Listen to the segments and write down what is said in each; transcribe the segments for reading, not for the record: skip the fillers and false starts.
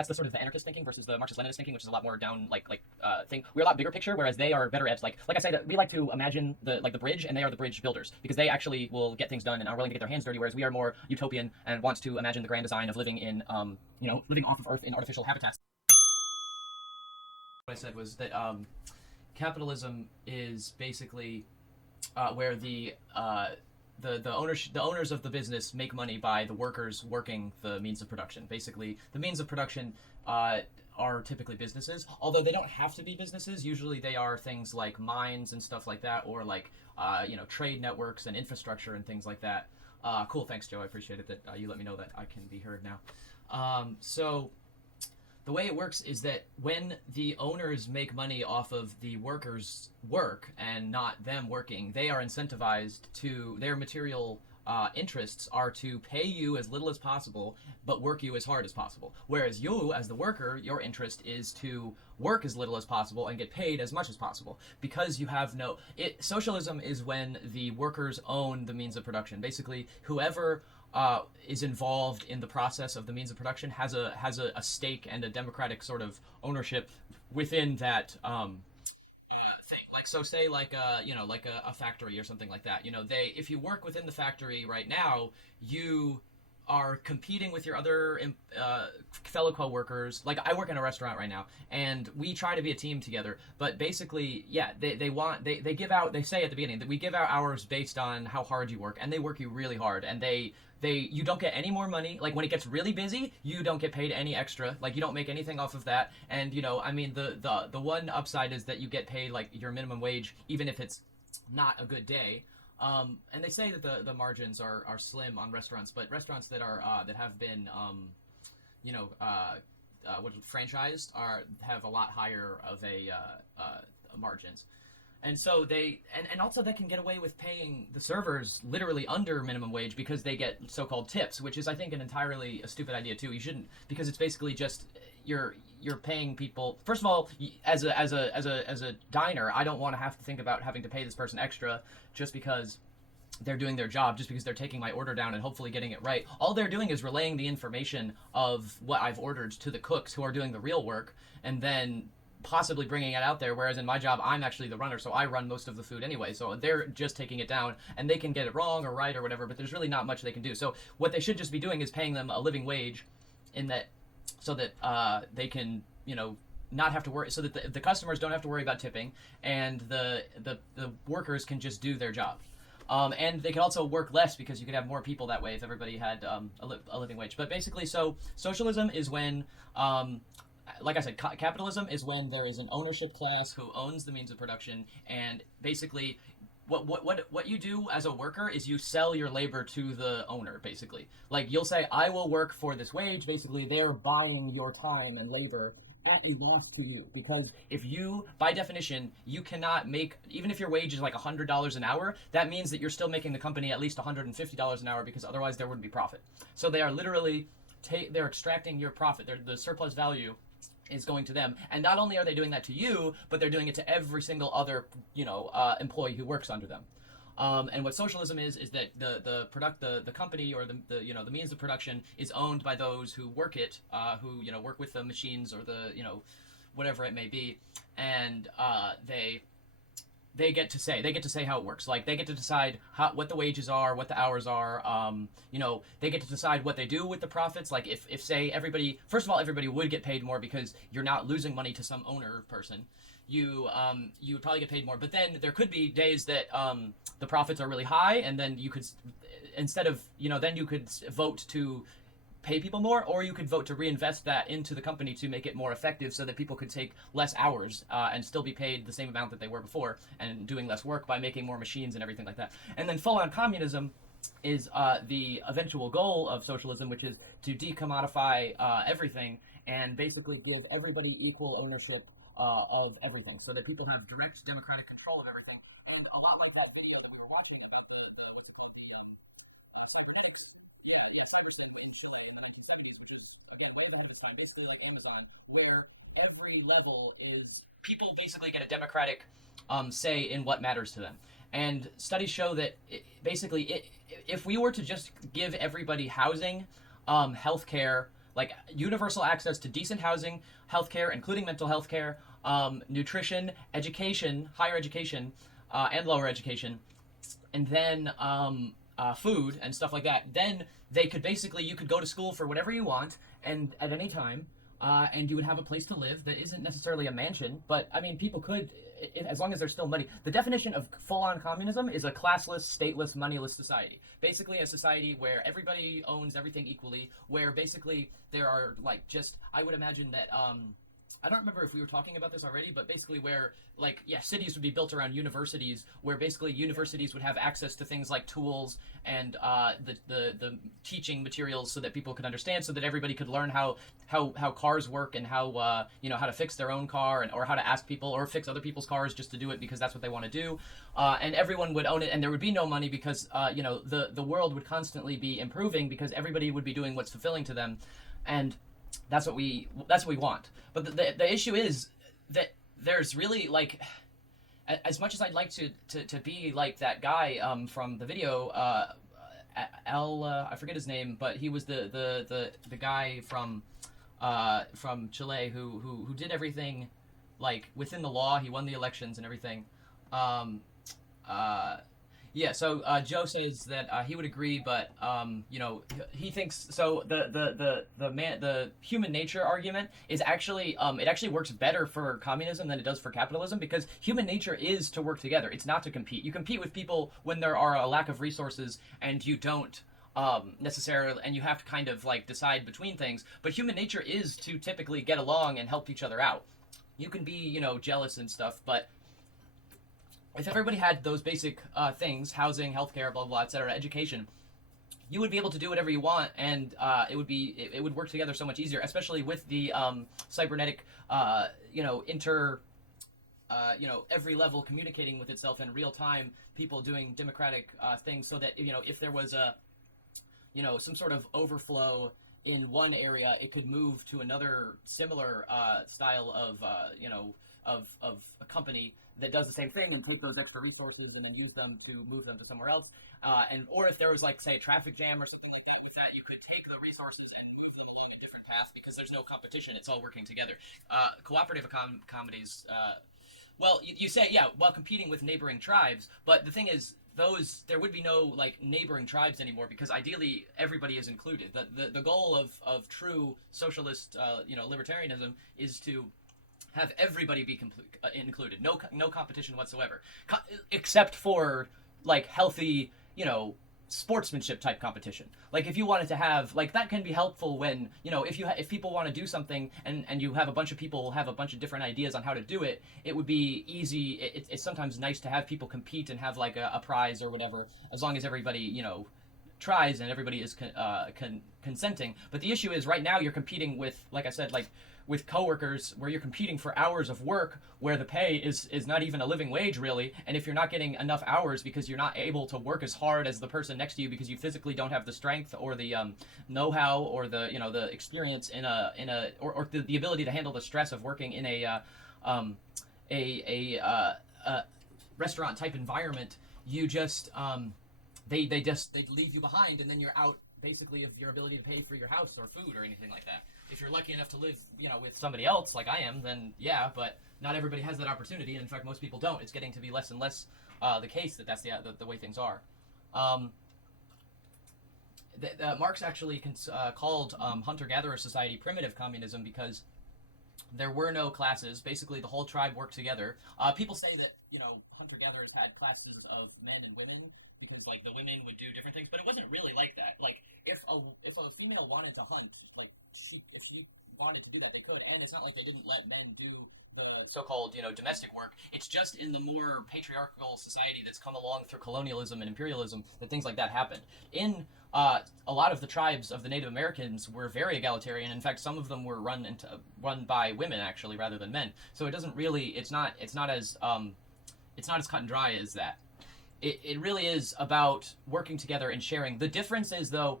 that's the sort of the anarchist thinking versus the Marxist-Leninist thinking, which is a lot more down thing. We're a lot bigger picture, whereas they are better at like I said, we like to imagine the bridge, and they are the bridge builders because they actually will get things done and are willing to get their hands dirty, whereas we are more utopian and want to imagine the grand design of living in living off of Earth in artificial habitats. What I said was that capitalism is basically where the owners of the business make money by the workers working the means of production. Basically, the means of production are typically businesses, although they don't have to be businesses. Usually, they are things like mines and stuff like that, or like trade networks and infrastructure and things like that. Cool, thanks, Joe. I appreciate it that you let me know that I can be heard now. So the way it works is that when the owners make money off of the workers' work and not them working, they are incentivized to, their material interests are to pay you as little as possible, but work you as hard as possible. Whereas you, as the worker, your interest is to work as little as possible and get paid as much as possible, because you have socialism is when the workers own the means of production. Basically, whoever is involved in the process of the means of production has a stake and a democratic sort of ownership within that thing. Like, so say like a factory or something like that. If you work within the factory right now, you are competing with your other fellow co-workers. Like, I work in a restaurant right now, and we try to be a team together. But basically, yeah, they say at the beginning that we give out hours based on how hard you work, and they work you really hard, and you don't get any more money. Like, when it gets really busy, you don't get paid any extra. Like, you don't make anything off of that. And the one upside is that you get paid like your minimum wage, even if it's not a good day. And they say that the margins are slim on restaurants, but restaurants that have been franchised have a lot higher of a margins. And so and also they can get away with paying the servers literally under minimum wage because they get so-called tips, which is, I think, an entirely a stupid idea too. You shouldn't, because it's basically just you're paying people. First of all, as a diner, I don't want to have to think about having to pay this person extra just because they're doing their job, just because they're taking my order down and hopefully getting it right. All they're doing is relaying the information of what I've ordered to the cooks who are doing the real work, and then possibly bringing it out there, whereas in my job, I'm actually the runner, so I run most of the food anyway. So they're just taking it down, and they can get it wrong or right or whatever, but there's really not much they can do. So what they should just be doing is paying them a living wage, so that they can, not have to worry, so that the customers don't have to worry about tipping, and the workers can just do their job. And they could also work less because you could have more people that way if everybody had a living wage. But basically, so socialism is when like I said, capitalism is when there is an ownership class who owns the means of production, and basically what you do as a worker is you sell your labor to the owner. Basically, like, you'll say, I will work for this wage. Basically, they're buying your time and labor at a loss to you, because if you, by definition, you cannot make, even if your wage is like $100 an hour, that means that you're still making the company at least $150 an hour, because otherwise there wouldn't be profit. So they are literally they're extracting your profit. The surplus value is going to them, and not only are they doing that to you, but they're doing it to every single other employee who works under them. And what socialism is that the company, or the means of production is owned by those who work it, who work with the machines or the whatever it may be, and they get to say how it works. Like, they get to decide what the wages are, what the hours are. They get to decide what they do with the profits. Like, if say first of all, everybody would get paid more because you're not losing money to some owner person. You would probably get paid more. But then there could be days that the profits are really high, and then you could, instead of then you could vote to pay people more, or you could vote to reinvest that into the company to make it more effective, so that people could take less hours and still be paid the same amount that they were before, and doing less work by making more machines and everything like that. And then full-on communism is the eventual goal of socialism, which is to decommodify everything and basically give everybody equal ownership of everything, so that people have direct democratic control of everything. And a lot like that video that we were watching about the what's it called, the cybernetics. Yeah, cyberspace in Chile in the 1970s, which is, again, way ahead of its time, basically like Amazon, where every level is, people basically get a democratic say in what matters to them. And studies show that if we were to just give everybody housing, healthcare, like universal access to decent housing, healthcare, including mental health care, nutrition, education, higher education, and lower education, and then food and stuff like that. Then they could basically, you could go to school for whatever you want and at any time, and you would have a place to live that isn't necessarily a mansion, but I mean, people could, as long as there's still money. The definition of full-on communism is a classless, stateless, moneyless society. Basically, a society where everybody owns everything equally, where basically there are like just, I would imagine that I don't remember if we were talking about this already, but basically where, like, yeah, cities would be built around universities, where basically universities would have access to things like tools and the teaching materials so that people could understand, so that everybody could learn how cars work and how how to fix their own car, and or how to ask people or fix other people's cars just to do it because that's what they want to do, and everyone would own it, and there would be no money because the world would constantly be improving because everybody would be doing what's fulfilling to them, and that's what we want. But the issue is that there's really, like, as much as I'd like to be like that guy from the video, I forget his name, but he was the guy from Chile who did everything like within the law. He won the elections and everything. Yeah, so Joe says that he would agree, but he thinks so. The human nature argument is actually it actually works better for communism than it does for capitalism, because human nature is to work together. It's not to compete. You compete with people when there are a lack of resources and you don't necessarily, and you have to kind of like decide between things. But human nature is to typically get along and help each other out. You can be jealous and stuff, but if everybody had those basic things, housing, healthcare, blah, blah, etc., education, you would be able to do whatever you want, and it would work together so much easier, especially with the cybernetic, every level communicating with itself in real time, people doing democratic things, so that, if there was some sort of overflow in one area, it could move to another similar style of a company that does the same thing and take those extra resources and then use them to move them to somewhere else. Or if there was, like, say, a traffic jam or something like that, with that, you could take the resources and move them along a different path because there's no competition. It's all working together. Cooperative economies, you say, yeah, while competing with neighboring tribes, but the thing is, there would be no, like, neighboring tribes anymore, because ideally everybody is included. The goal of true socialist, libertarianism is to have everybody be included. No competition whatsoever, except for, like, healthy, sportsmanship type competition. Like, if you wanted to have, like, that can be helpful when, if people want to do something and you have a bunch of people have a bunch of different ideas on how to do it, it would be easy. It's sometimes nice to have people compete and have, like, a prize or whatever, as long as everybody, tries and everybody is consenting. But the issue is, right now you're competing with, like I said, like, with coworkers, where you're competing for hours of work where the pay is not even a living wage, really. And if you're not getting enough hours because you're not able to work as hard as the person next to you because you physically don't have the strength or the know-how or the the experience or the ability to handle the stress of working in a restaurant type environment, you just they leave you behind, and then you're out basically of your ability to pay for your house or food or anything like that. If you're lucky enough to live, with somebody else like I am, then yeah, but not everybody has that opportunity, and in fact, most people don't. It's getting to be less and less the case that's the way things are. Marx actually called hunter-gatherer society primitive communism because there were no classes. Basically, the whole tribe worked together. People say that hunter-gatherers had classes of men and women, because, like, the women would do different things, but it wasn't really like that. Like, if a female wanted to hunt, like, if she wanted to do that, they could. And it's not like they didn't let men do the so-called, domestic work. It's just in the more patriarchal society that's come along through colonialism and imperialism that things like that happened. In a lot of the tribes of the Native Americans were very egalitarian. In fact, some of them were run by women, actually, rather than men. So it doesn't really, it's not as cut and dry as that. It really is about working together and sharing. The difference is, though,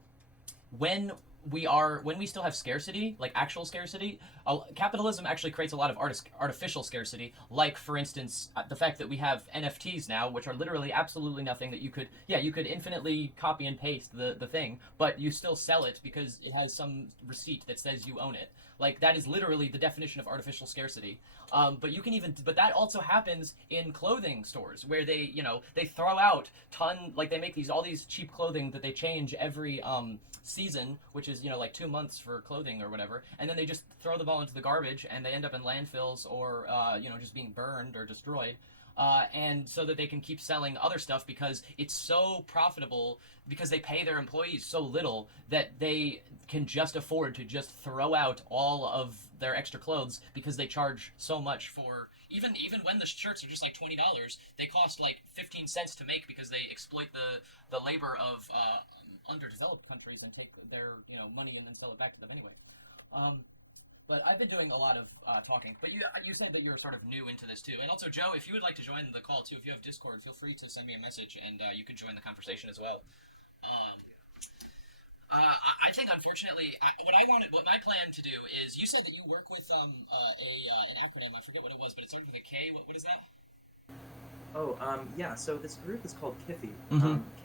when when we still have scarcity, like actual scarcity, capitalism actually creates a lot of artificial scarcity. Like, for instance, the fact that we have NFTs now, which are literally absolutely nothing, that you could infinitely copy and paste the thing, but you still sell it because it has some receipt that says you own it. Like, that is literally the definition of artificial scarcity. But that also happens in clothing stores where they throw out they make all these cheap clothing that they change every season, which is like 2 months for clothing or whatever, and then they just throw the ball into the garbage and they end up in landfills or just being burned or destroyed. And so that they can keep selling other stuff because it's so profitable, because they pay their employees so little that they can just afford to just throw out all of their extra clothes, because they charge so much for even when the shirts are just like $20, they cost like 15 cents to make because they exploit the labor of underdeveloped countries and take their money and then sell it back to them anyway. But I've been doing a lot of talking. But you said that you're sort of new into this too. And also, Joe, if you would like to join the call too, if you have Discord, feel free to send me a message, and you could join the conversation as well. I think, unfortunately, what my plan to do is, you said that you work with an acronym. I forget what it was, but it starts with a K. What is that? Oh, yeah. So this group is called KIPHI.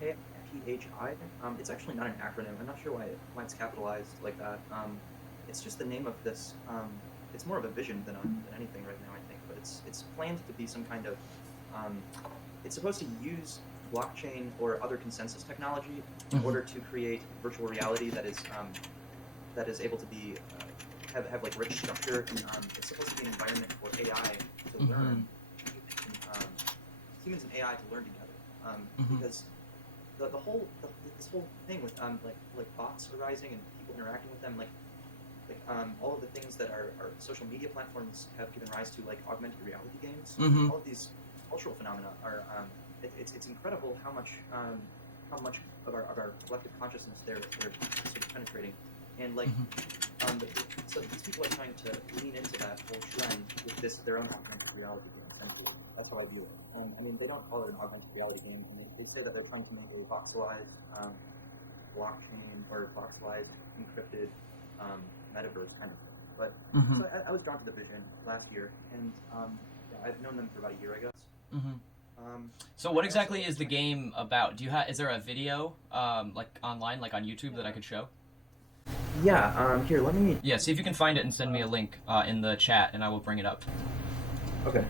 KPHI. It's actually not an acronym. I'm not sure why it's capitalized like that. It's just the name of this. It's more of a vision than anything right now, I think. But it's planned to be some kind of. It's supposed to use blockchain or other consensus technology in order to create virtual reality that is able to be have like rich structure. And, it's supposed to be an environment for AI to learn. Humans and AI to learn together. Because this whole thing with like bots arising and people interacting with them, all of the things that our social media platforms have given rise to, like augmented reality games, all of these cultural phenomena are it's incredible how much of our collective consciousness they're sort of penetrating, and so these people are trying to lean into that whole trend with their own augmented reality game. Essentially, that's how I view it. And I mean, they don't call it an augmented reality game, and they say that they're trying to make a voxelized blockchain or voxelized encrypted metaverse kind of thing. But so I was drawn to the vision last year, and I've known them for about a year, I guess. So what exactly is the game about? Is there a video like online, like on YouTube, that I could show? Yeah. Here, let me. Yeah. See if you can find it and send me a link in the chat, and I will bring it up. Okay.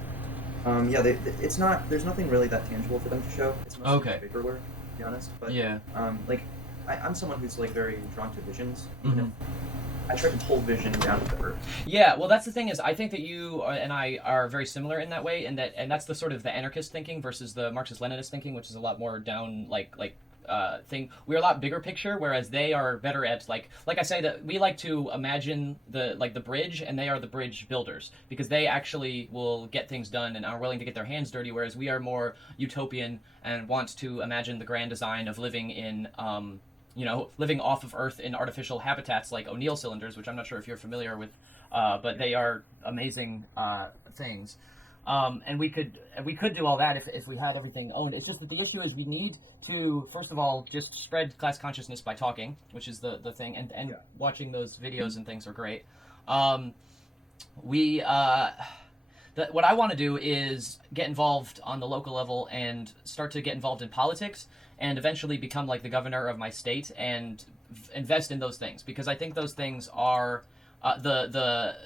Yeah. It's not. There's nothing really that tangible for them to show. It's mostly paperwork, to be honest. But yeah. I'm someone who's very drawn to visions. I try to pull vision down to earth. Yeah, well, that's the thing is, I think that you and I are very similar in that way, and that's the sort of the anarchist thinking versus the Marxist-Leninist thinking, which is a lot more down thing. We're a lot bigger picture, whereas they are better at like I say, that we like to imagine the bridge, and they are the bridge builders, because they actually will get things done and are willing to get their hands dirty, whereas we are more utopian and want to imagine the grand design of living in living off of Earth in artificial habitats like O'Neill cylinders, which I'm not sure if you're familiar with, but they are amazing things. And we could do all that if we had everything owned. It's just that the issue is we need to, first of all, just spread class consciousness by talking, which is the thing, and watching those videos and things are great. What I want to do is get involved on the local level and start to get involved in politics, and eventually become like the governor of my state and invest in those things, because I think those things are the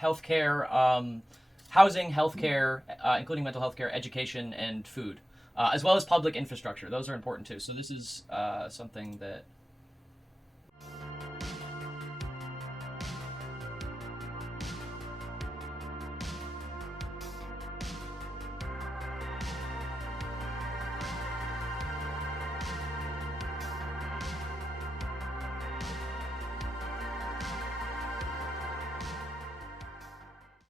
healthcare, housing, healthcare, including mental health care, education, and food, as well as public infrastructure. Those are important too. So this is something that